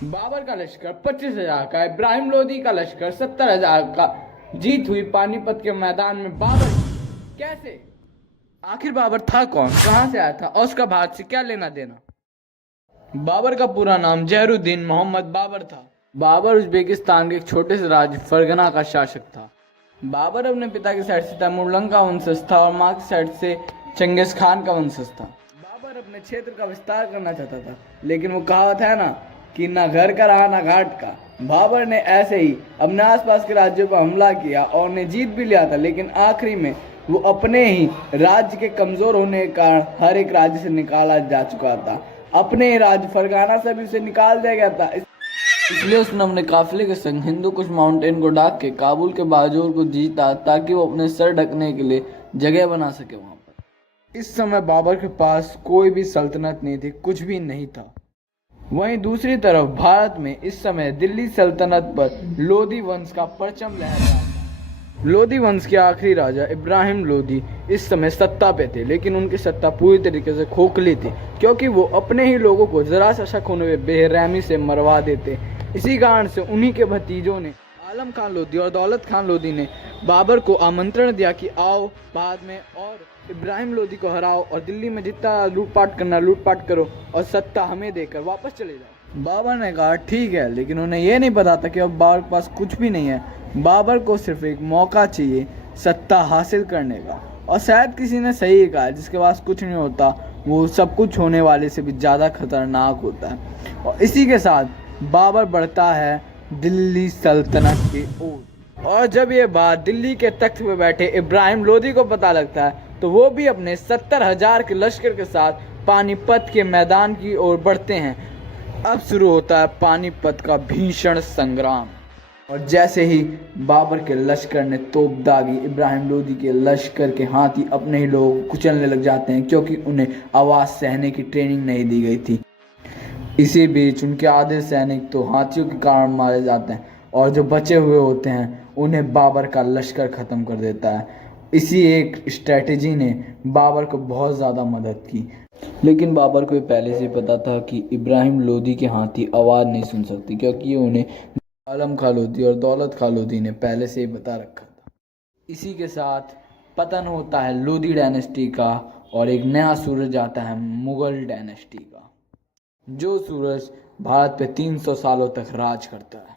बाबर का लश्कर 25,000 का, इब्राहिम लोदी का लश्कर 70,000 का। जीत हुई पानीपत के मैदान में बाबर कैसे? आखिर बाबर था कौन, कहां से आया था और उसका भारत से क्या लेना देना? बाबर का पूरा नाम जहरुद्दीन मोहम्मद बाबर था। बाबर उज्बेकिस्तान के एक छोटे से राज्य फरगना का शासक था। बाबर अपने पिता की साइड से तैमूरलंग का वंशज था और माँ की साइड से चंगेज खान का वंशज था। बाबर अपने क्षेत्र का विस्तार करना चाहता था, लेकिन वो कहावत है ना कि ना घर का रहा ना घाट का। बाबर ने ऐसे ही अपने आसपास के राज्यों पर हमला किया और उन्हें जीत भी लिया था, लेकिन आखिरी में वो अपने ही राज्य के कमजोर होने के कारण हर एक राज्य से निकाला जा चुका था। अपने ही राज्य फरगाना से भी उसे निकाल दिया गया था। इसलिए उसने अपने काफिले के संग हिंदू कुश माउंटेन को ढाक के काबुल के बाजुओं को जीता, ताकि वो अपने सर ढकने के लिए जगह बना सके वहां पर। इस समय बाबर के पास कोई भी सल्तनत नहीं थी, कुछ भी नहीं था। वहीं दूसरी तरफ भारत में इस समय दिल्ली सल्तनत पर लोधी वंश का परचम लहर रहा था। लोधी वंश के आखिरी राजा इब्राहिम लोधी इस समय सत्ता पे थे, लेकिन उनकी सत्ता पूरी तरीके से खोखली थी, क्योंकि वो अपने ही लोगों को जरा सा शक होने में बेरहमी से मरवा देते। इसी कारण से उन्हीं के भतीजों ने आलम खान लोधी और दौलत खान लोधी ने बाबर को आमंत्रण दिया कि आओ बाद में और इब्राहिम लोधी को हराओ और दिल्ली में जितना लूटपाट करना लूटपाट करो और सत्ता हमें देकर वापस चले जाओ। बाबर ने कहा ठीक है, लेकिन उन्हें यह नहीं पता था कि अब बाबर के पास कुछ भी नहीं है। बाबर को सिर्फ एक मौका चाहिए सत्ता हासिल करने का, और शायद किसी ने सही कहा, जिसके पास कुछ नहीं होता वो सब कुछ होने वाले से भी ज़्यादा खतरनाक होता है। और इसी के साथ बाबर बढ़ता है दिल्ली सल्तनत की ओर। और जब ये बात दिल्ली के तख्त पे बैठे इब्राहिम लोधी को पता लगता है, तो वो भी अपने 70,000 के लश्कर के साथ पानीपत के मैदान की ओर बढ़ते हैं। अब शुरू होता है पानीपत का भीषण संग्राम। और जैसे ही बाबर के लश्कर ने तोप दागी, इब्राहिम लोधी के लश्कर के हाथी अपने ही लोगों को कुचलने लग जाते हैं, क्योंकि उन्हें आवाज़ सहने की ट्रेनिंग नहीं दी गई थी। इसी बीच उनके आधे सैनिक तो हाथियों के कारण मारे जाते हैं, और जो बचे हुए होते हैं उन्हें बाबर का लश्कर ख़त्म कर देता है। इसी एक स्ट्रेटजी ने बाबर को बहुत ज़्यादा मदद की, लेकिन बाबर को पहले से पता था कि इब्राहिम लोधी के हाथी आवाज़ नहीं सुन सकती, क्योंकि उन्हें आलम खां लोधी और दौलत खां लोधी ने पहले से ही बता रखा था। इसी के साथ पतन होता है लोधी डायनेस्टी का और एक नया सूरज आता है मुगल डायनेस्टी का, जो सूरज भारत पे 300 सालों तक राज करता है।